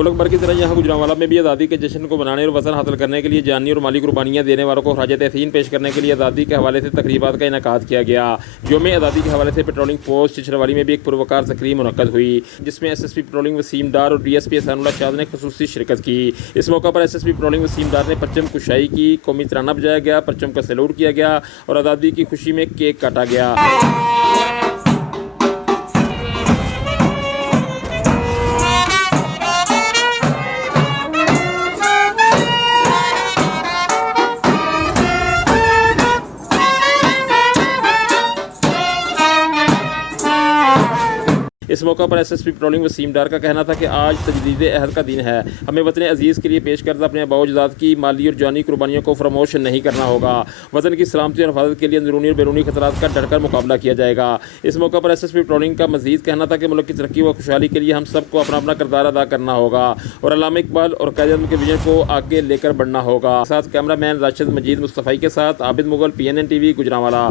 मुल्क भर की तरह यहाँ गुजरांवाला में भी आज़ादी के जश्न को मनाने और वतन हासिल करने के लिए जानी और माली कुर्बानियाँ देने वालों को खराज तहसीन पेश करने के लिए आज़ादी के हवाले से तकरीबात का इनेकाद किया गया। यौम आज़ादी के हवाले से पेट्रोलिंग पोस्ट चिचरवाली में भी एक पुरवकार तकरीब मुनक्कद हुई, जिसमें SSP पेट्रोलिंग वसीम डार और DSP एहसानुल्लाह शाद ने खुसूसी शिरकत की। इस मौका पर SSP पेट्रोलिंग वसीम डार ने परचम कुशाई की, कौमी तराना बजाया गया, परचम का सैल्यूट किया गया और आज़ादी की खुशी में केक काटा गया। इस मौका पर SSP पेट्रोलिंग वसीम डार का कहना था कि आज तजदीद अहद का दिन है। हमें वतन अजीज़ के लिए पेश करता अपने बावजदाद की माली और जानी कुर्बानियों को फरामोश नहीं करना होगा। वतन की सलामती और हिफाजत के लिए अंदरूनी और बैरूनी खतरात का डटकर मुकाबला किया जाएगा। इस मौका पर SSP पेट्रोलिंग का मजीद कहना था कि मुल्क की तरक्की व खुशहाली के लिए हम सबको अपना अपना किरदार अदा करना होगा और अल्लामा इकबाल और कायद-ए-आज़म के विजन को आगे लेकर बढ़ना होगा। साथ कैमरा मैन राशिद मजीद मुस्तफ़ाई के साथ आबिद मुगल, PNN TV गुजरांवाला।